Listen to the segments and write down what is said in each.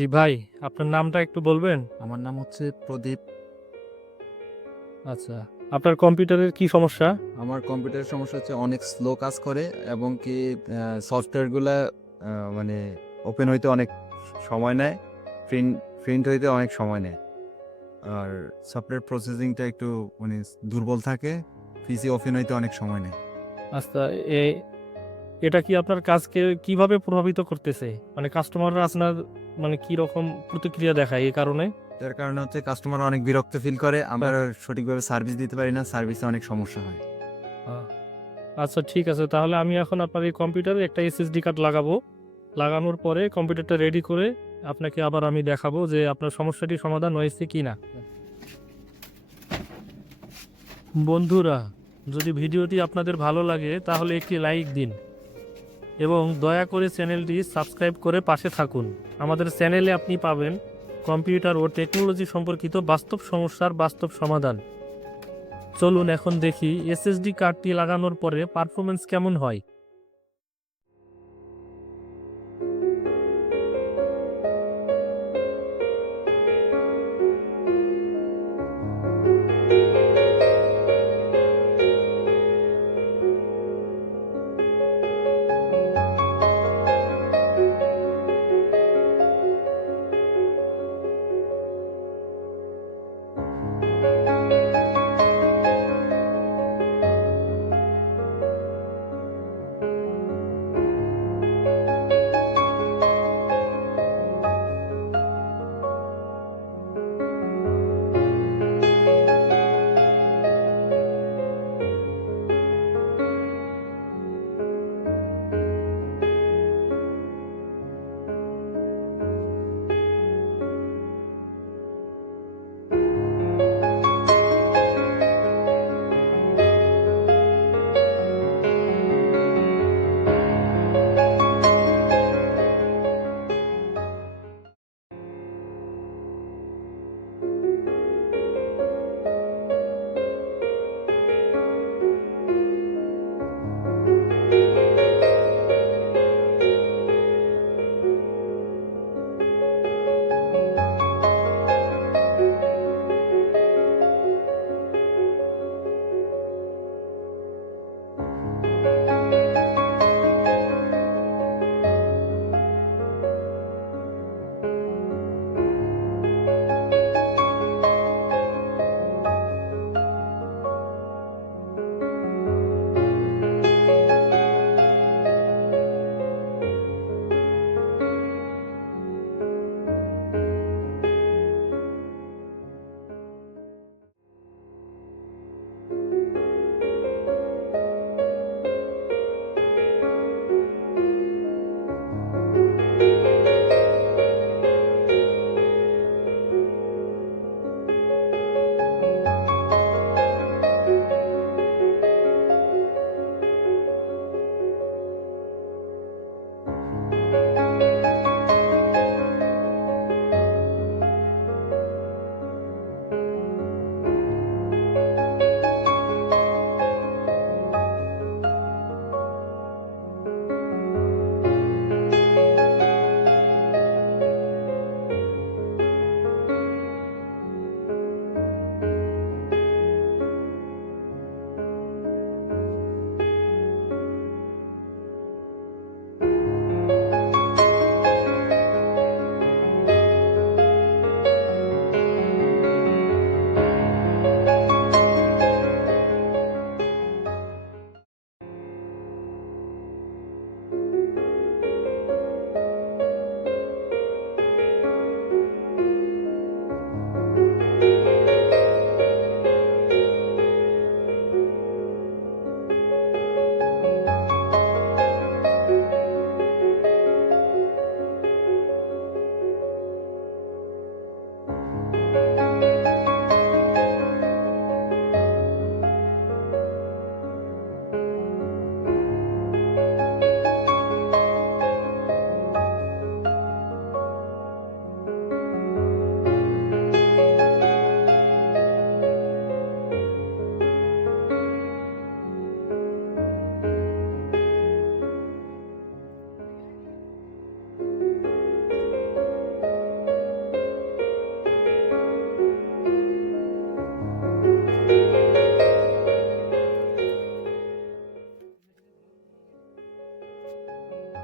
জি ভাই আপনার নামটা একটু বলবেন? আমার নাম হচ্ছে প্রদীপ। আচ্ছা আপনার কম্পিউটারের কি সমস্যা? আমার কম্পিউটারের সমস্যা হচ্ছে অনেক স্লো কাজ করে এবং কি সফটওয়্যারগুলো মানে ওপেন হইতে অনেক সময় নেয় প্রিন্ট প্রিন্ট হইতে অনেক সময় নেয়। আর সফটওয়্যার প্রসেসিংটা একটু মানে দুর্বল থাকে পিসি ওপেন হইতে অনেক সময় নেয়। আচ্ছা এটা কি আপনার কাজকে কীভাবে প্রভাবিত করতেছে? মানে কাস্টমাররা আপনার মানে কি রকম প্রতিক্রিয়া দেখায় এই কারণে? যার কারণে হচ্ছে কাস্টমার অনেক বিরক্ত ফিল করে আমরা সঠিকভাবে সার্ভিস দিতে পারি না সার্ভিসে অনেক সমস্যা হয়। আচ্ছা ঠিক আছে তাহলে আমি এখন আপনার এই কম্পিউটারে একটা এসএসডি কার্ড লাগাবো। লাগানোর পরে কম্পিউটারটা রেডি করে আপনাকে আবার আমি দেখাবো যে আপনার সমস্যাটি সমাধান হয়েছে কি না বন্ধুরা যদি ভিডিওটি আপনাদের ভালো লাগে তাহলে একটি লাইক দিন। এবং দয়া করে চ্যানেলটি সাবস্ক্রাইব করে পাশে থাকুন। আমাদের চ্যানেলে আপনি পাবেন কম্পিউটার ও টেকনোলজি সম্পর্কিত বাস্তব সমস্যার বাস্তব সমাধান। চলুন এখন দেখি এসএসডি কার্ডটি লাগানোর পরে পারফরমেন্স কেমন হয়।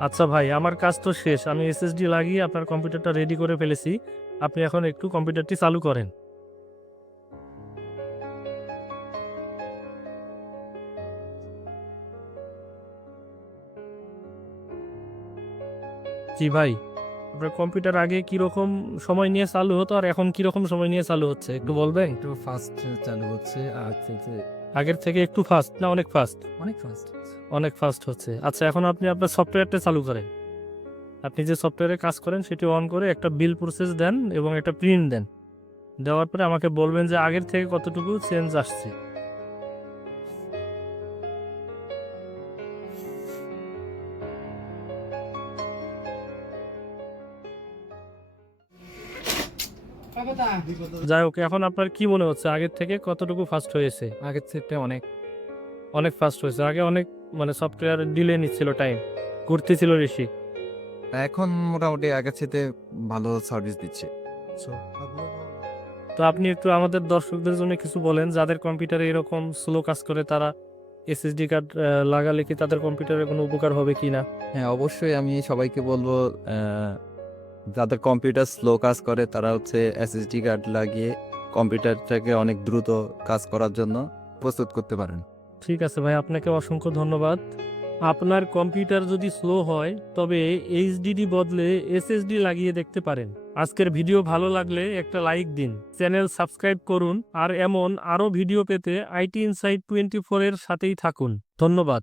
আচ্ছা ভাই, আমার কাজ তো শেষ। আমি এসএসডি লাগিয়ে আপনার কম্পিউটারটা রেডি করে ফেলেছি। আপনি এখন একটু কম্পিউটারটি চালু করেন। জি ভাই, আপনার কম্পিউটার আগে কীরকম সময় নিয়ে চালু হতো আর এখন কীরকম সময় নিয়ে চালু হচ্ছে? একটু বলবেন? একটু ফাস্ট চালু হচ্ছে। আর আগের থেকে একটু ফাস্ট না অনেক ফাস্ট অনেক ফাস্ট অনেক ফাস্ট হচ্ছে। আচ্ছা এখন আপনি আপনার সফটওয়্যারটা চালু করেন। আপনি যে সফটওয়্যারে কাজ করেন সেটি অন করে একটা বিল প্রসেস দেন এবং একটা প্রিন্ট দেন। দেওয়ার পরে আমাকে বলবেন যে আগের থেকে কতটুকু চেঞ্জ আসছে। যাই হোক এখন আপনার কি মনে হচ্ছে? আগের থেকে কতটুকু ফাস্ট হয়েছে? আগের থেকে অনেক। অনেক ফাস্ট হয়েছে। আগে অনেক মানে সফটওয়্যার ডিলে নিচ্ছিল টাইম ঘুরতেছিল বেশি। এখন মোটামুটি আগের সাথে ভালো সার্ভিস দিচ্ছে। তো আপনি একটু আমাদের দর্শকদের জন্য কিছু বলেন। যাদের কম্পিউটারে এরকম স্লো কাজ করে তারা এসএসডি কার্ড লাগালে কি তাদের কম্পিউটারে কোনো উপকার হবে কি না হ্যাঁ অবশ্যই আমি সবাইকে বলব যাদের কম্পিউটার স্লো কাজ করে, তারা হচ্ছে এসএসডি কার্ড লাগিয়ে কম্পিউটারটাকে অনেক দ্রুত কাজ করার জন্য প্রস্তুত করতে পারেন। ঠিক আছে ভাই, আপনাকে অসংখ্য ধন্যবাদ। আপনার কম্পিউটার যদি স্লো হয়, তবে এইচডিডি বদলে এসএসডি লাগিয়ে দেখতে পারেন। আজকের ভিডিও ভালো লাগলে একটা লাইক দিন। চ্যানেল সাবস্ক্রাইব করুন, আর এমন আরও ভিডিও পেতে আইটি ইনসাইট টোয়েন্টি ফোরের সাথেই থাকুন। ধন্যবাদ।